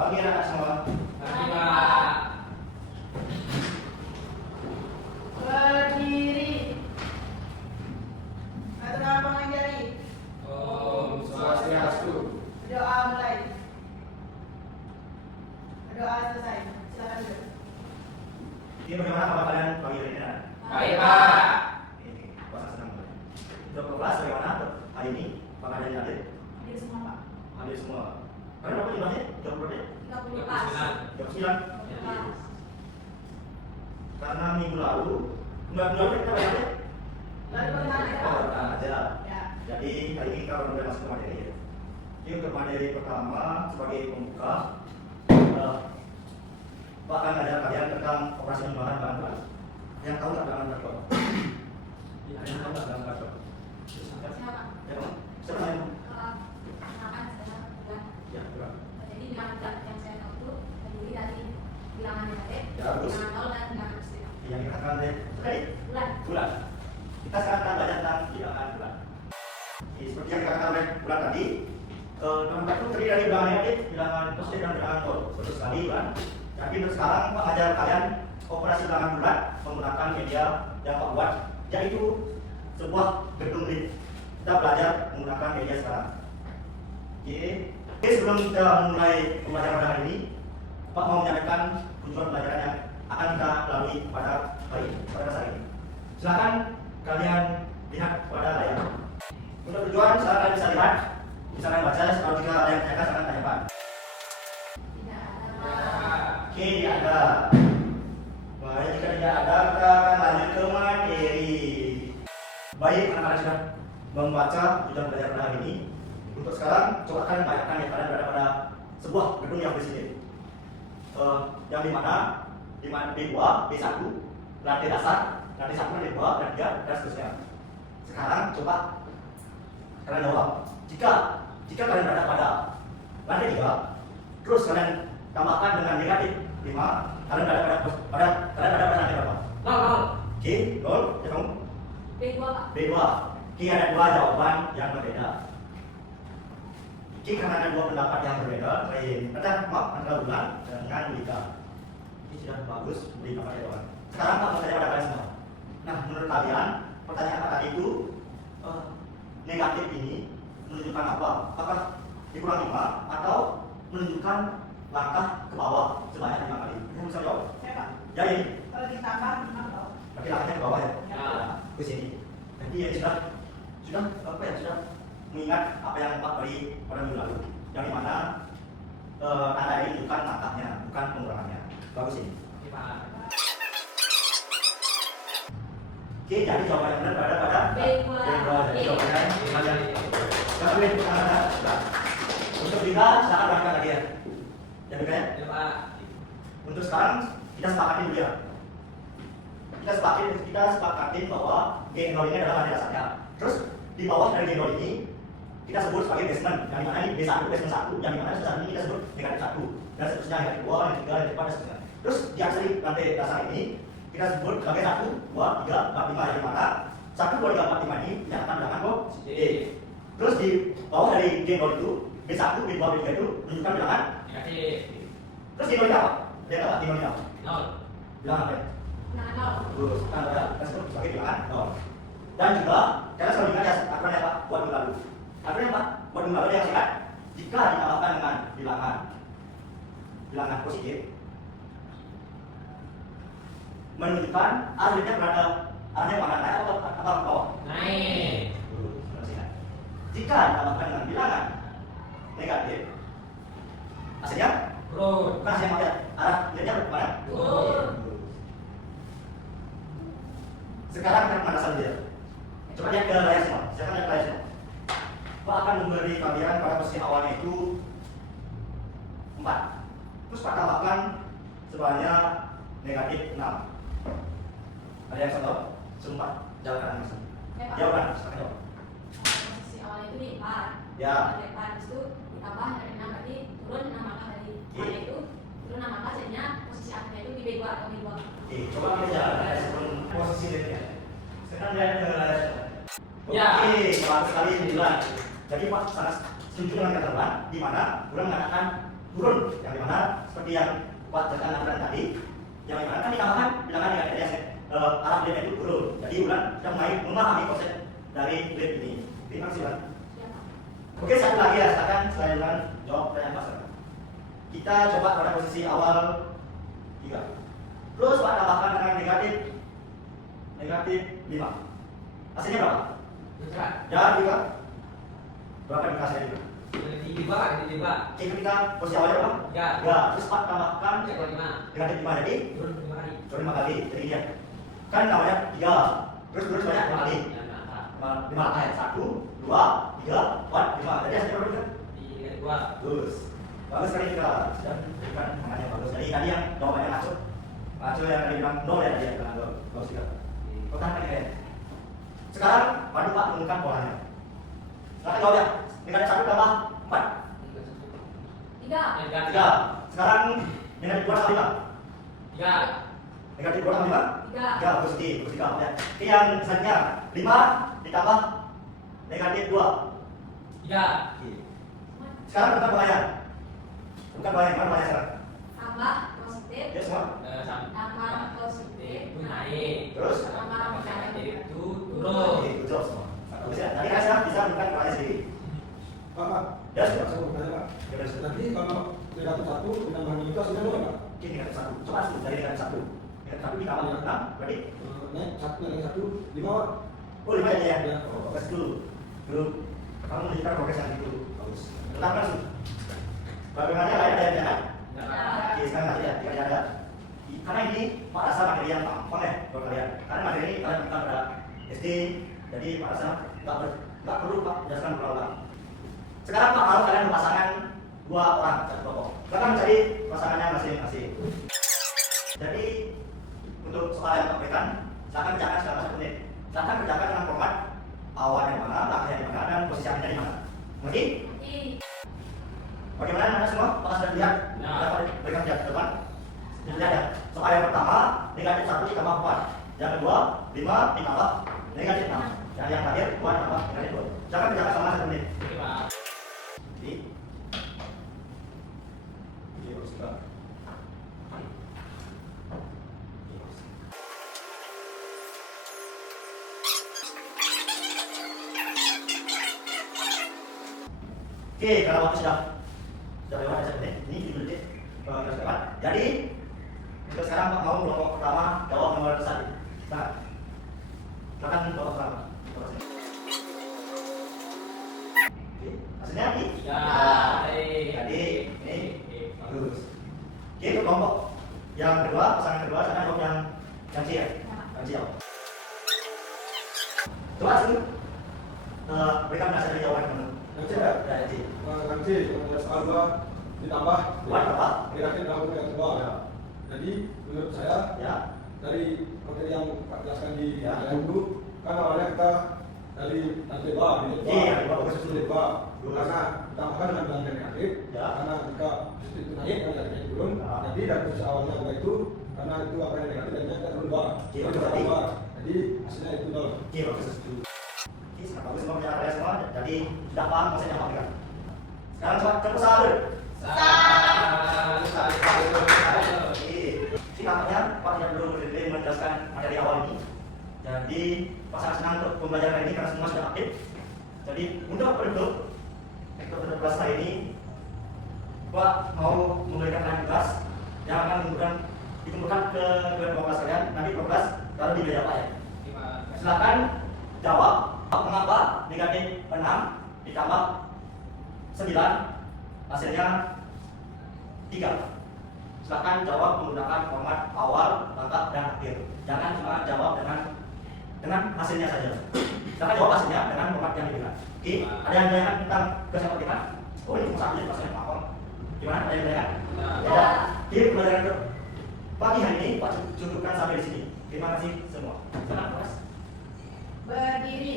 Pagi anak semua. Pagi, Pak. Berdiri. Atur lapang jari. Om Swastiastu. Berdoa mulai. Berdoa selesai. Silakan duduk. Ini bagaimana kabar kalian pagi hari ini? Baik, Pak. Ini puasa senang. Untuk kelas bagaimana hari ini? Pak ada yang hadir? Hadir semua, Pak. Hadir semua. Kalian berapa jumlahnya? 30 menit? 30 pas. 29. Pas. Karena minggu lalu kita banyak ya? Lalu bagaimana ya, Pak? Bertahan aja. Ya. Jadi kali ini kita udah masuk ke materi ya. Ini untuk materi pertama sebagai pembuka, Pak akan ngajar kalian tentang operasi pengembangan bahan baku. Yang tahu nggak bahan baku? Yang tahu nggak bahan baku? Siapa? Ya, Pak. Siapa yang? Perkenalkan saya Bulan. Ya, Pak. Jadi bilangan bulan yang saya tahu itu terdiri dari bilangan negatif, Ya, bagus. bilangan nol dan bilangan positif. Yang kita akan tadi Bulan. bulan. Kita sekarang akan belajar tentang bilangan bulan. Jadi, seperti yang dikatakan oleh bulan tadi, teman-teman itu terdiri dari bilangan negatif, bilangan positif dan bilangan nol. Betul sekali, bulan. Jadi untuk sekarang Pak ajar kalian operasi bilangan bulan menggunakan media yang Pak buat, yaitu sebuah gedung lift. Kita belajar menggunakan media sekarang. Oke, sebelum kita mulai pembelajaran pada hari ini, Pak mau menyampaikan tujuan pelajaran yang akan kita lalui pada hari ini, pada dasar ini. Silakan kalian lihat pada layar. Untuk tujuan, silakan kalian bisa lihat, bisa kalian baca. Kalau jika ada yang tanyakan, silakan tanyakan. Tidak ada. Oke, tidak ada. Baik, jika tidak ada, kita akan lanjut ke materi. Baik, anak-anak sudah membaca tujuan pelajaran pada hari ini. Untuk sekarang, coba kalian bayangkan ya, kalian berada pada sebuah gedung yang bersih. Yang dimana B2, B1, lantai dasar, lantai 1, lantai 2, lantai 3, dan seterusnya. Sekarang coba kalian jawab. Jika kalian berada pada lantai 3, terus kalian tambahkan dengan negatif 5, kalian berada pada lantai berapa? Nol. Oke, 0, ya kamu? B2, Pak. B2. Oke, ada dua jawaban yang berbeda. Oke, karena ada dua pendapat yang berbeda, antara Bulan dengan Wika. Ini sudah bagus, beri dapat jawaban. Sekarang Pak mau tanya pada kalian semua. Nah, menurut kalian, pertanyaan Pak tadi itu negatif ini menunjukkan apa? Apakah dikurang 5 atau menunjukkan langkah ke bawah sebanyak 5 kali? Kamu bisa jawab? Siapa? Ya ini. Kalau ditambah, gimana, Pak? Tapi langkahnya ke bawah ya? Ya. Ke sini. Jadi ya sudah mengingat apa yang Pak beri pada minggu lalu, yang dimana tanda ini menunjukkan langkahnya, bukan pengurangannya. Bagus ini. Oke, Pak. Oke, jadi jawaban yang benar berada pada B2. Jadi jawabannya ada. Jangan boleh tepuk tangan Anda. Sudah. Untuk kita silakan berangkat lagi ya. Ya betul ya. Ya, Pak. Untuk sekarang kita sepakatin dulu ya. Kita sepakatin bahwa G0 ini adalah lantai dasarnya. Terus di bawah dari G0 ini kita sebut sebagai basement. Yang dimana ini B1, basement 1, yang dimana sebesar ini kita sebut negatif 1. Dan seterusnya negatif 2, negatif 3, negatif 4, dan seterusnya. Terus di atas lantai dasar ini kita sebut sebagai 1, 2, 3, 4, 5, yang dimana 1, 2, 3, 4, 5 ini menyatakan bilangan positif. Terus di bawah dari G0 itu B1, B2, B3 itu menunjukkan bilangan Negatif. terus G0 ini apa? Dia apa? G0 ini apa? Nol. Bilangan apa ya? Bilangan nol. Terus tanda kita sebut sebagai bilangan nol. Dan juga kita selalu ingat ya aturan apa buat minggu lalu. Aturan apa? Buat minggu lalu yang singkat. Jika ditambahkan dengan bilangan positif, menunjukkan arahnya berada arahnya mana, naik atau ke bawah? Naik. Jika ditambahkan dengan bilangan negatif, hasilnya Turun. bukan hasilnya apa? Arahnya kemana? Turun. Sekarang kita kemana saja? Coba lihat ke layar semua. Silakan lihat ke layar semua. Pak akan memberi kalian pada posisi awalnya itu 4. Terus Pak tambahkan sebanyak negatif 6. Ada yang contoh? Sumpah. Jawaban langsung. Ya, Pak. Jawaban. Silakan jawab. Posisi awalnya itu di 4. Ya. Dari 4 habis itu ditambah dari 6 berarti turun 6 langkah dari Oke. 4 itu turun 6 langkah jadinya posisi akhirnya itu di B2 atau B2. Oke, coba kita jalan ya sebelum posisi lihatnya. Sekarang lihat ke layar semua. Ya. Oke, bagus sekali Bulan. Jadi Pak sangat setuju dengan kata Bulan, di mana Bulan mengatakan turun, yang dimana seperti yang buat jalan aturan tadi, yang dimana kan ditambahkan bilangan yang ada arah blade itu turun. Jadi ulang sudah mulai memahami konsep dari blade ini. Terima kasih Ulan. Oke, satu lagi ya, silakan selain Ulan jawab pertanyaan pasar. Kita coba pada posisi awal 3. Terus Pak tambahkan dengan negatif 5. Hasilnya berapa? Ya, 3. Berapa dikasih juga? Tiba. Oke, kita posisi awalnya berapa? Ya. Ya, terus Pak tambahkan Cek 5. negatif 5 jadi Turun 5 kali. turun 5 kali. Jadi dia kan namanya 3. Terus turun banyak 5 kali. 5 kali 1, 2, 3, 4, 5. Jadi hasilnya berapa juga? 2. Bagus. Bagus sekali kita sudah berikan namanya bagus. Jadi tadi yang jawabannya masuk. Masuk yang tadi bilang 0 ya dia bilang 0. Bagus juga. Pertahankan ini kayaknya. Sekarang bantu Pak menemukan polanya. Silakan jawab ya. Negatif 1 tambah 4. 3. 3. Sekarang negatif 2 tambah 5. 3. Negatif 2 tambah 5. 3. 3 positif. Positif apa ya? Oke, yang misalnya 5 ditambah negatif 2. 3. Sekarang bukan polanya. Bukan polanya, mana polanya sekarang? Tambah positif. Ya semua. Tambah positif. Itu naik. Terus? Tambah negatif. Itu Oke, turun. betul semua. Bagus ya. Nanti kan saya bisa bukan polanya sendiri. Pak, Ya sudah. saya mau tanya Pak. Ya sudah. Nanti kalau negatif 1 ditambah minus sudah berapa Pak? Oke, negatif 1. Coba langsung dari negatif 1. Negatif 1 ditambah 6, berarti Naik 1 5 Pak. oh 5 aja ya. Ya. Oh, progres dulu. Dulu kamu menunjukkan progres yang itu. Bagus. Tetap langsung. Bagaimana ada yang jalan? Oke, sekarang nanti ya, tidak ada. Karena ini Pak Rasa materi yang gampang ya buat kalian. Karena materi ini kalian bukan pada SD, jadi Pak Rasa nggak perlu Pak jelaskan berulang-ulang. Sekarang Pak mau kalian berpasangan 2 orang satu kelompok. Silakan mencari pasangannya masing-masing. Jadi untuk soal yang Pak berikan, silakan kerjakan selama 1 menit. Silakan kerjakan dengan format awalnya di mana, belakangnya di mana, dan posisi akhirnya di mana. Mengerti? Bagaimana Anda semua? Apakah sudah lihat? Ya. Dapat berikan lihat ke depan. Lihat ya. Soal yang pertama, negatif 1 ditambah 4. Yang kedua, 5 ditambah negatif 6. Dan yang terakhir, 2 ditambah negatif 2. Silakan kerjakan selama 1 menit. Oke, Pak. Jadi, ini bagus juga. Oke, kalau waktu sudah lewat ya menit, ini di menit sudah lewat. Jadi untuk sekarang Pak mau kelompok pertama jawab nomor 1. Nah, silakan kelompok pertama. Oke, hasilnya ini. Jadi ini bagus. Oke, untuk kelompok yang kedua, pasangan kedua, sana kelompok yang C ya, yang C. Coba langsung berikan hasil dari jawaban teman. Nanti ya. Ya, C. Nanti soal 2 ditambah Buat apa? negatif dalam negatif 2. Ya. Jadi menurut saya Ya. dari materi yang Pak jelaskan di Ya. yang dulu kan awalnya kita dari lantai bawah di Iya, di bawah. posisi bawah karena ditambahkan dengan bilangan negatif Ya. karena jika posisi itu naik kan negatifnya turun Ya. jadi dari posisi awalnya dua itu karena itu apa yang negatif dan kita turun bawah Iya, itu berarti. bawah jadi hasilnya itu 0. Oke, bagus. Oke, sangat bagus semua punya kalian semua. Jadi sudah paham konsep yang Pak berikan. Sekarang coba ke pesawat. Oke, ini tampaknya Pak tidak perlu berdiri menjelaskan materi awal ini. Jadi Pak sangat senang untuk pembelajaran ini karena semua sudah aktif. Jadi untuk penutup kelas hari ini, Pak mau memberikan kalian tugas yang akan dikumpulkan ke kedua kelas kalian. Nanti kelas lalu di meja Pak ya. Silakan jawab mengapa negatif 6 ditambah 9 hasilnya 3. Silakan jawab menggunakan format awal, tengah, dan akhir. Jangan cuma jawab dengan hasilnya saja. Silakan jawab hasilnya dengan format yang diberikan. Oke, ada yang bertanya tentang kesan kita? Oh, ini masalahnya hasilnya apa? Gimana? Ada yang bertanya? Ya. Di pelajaran ke pagi hari ini Pak cukupkan sampai di sini. Terima kasih semua. Silakan, Mas. Berdiri.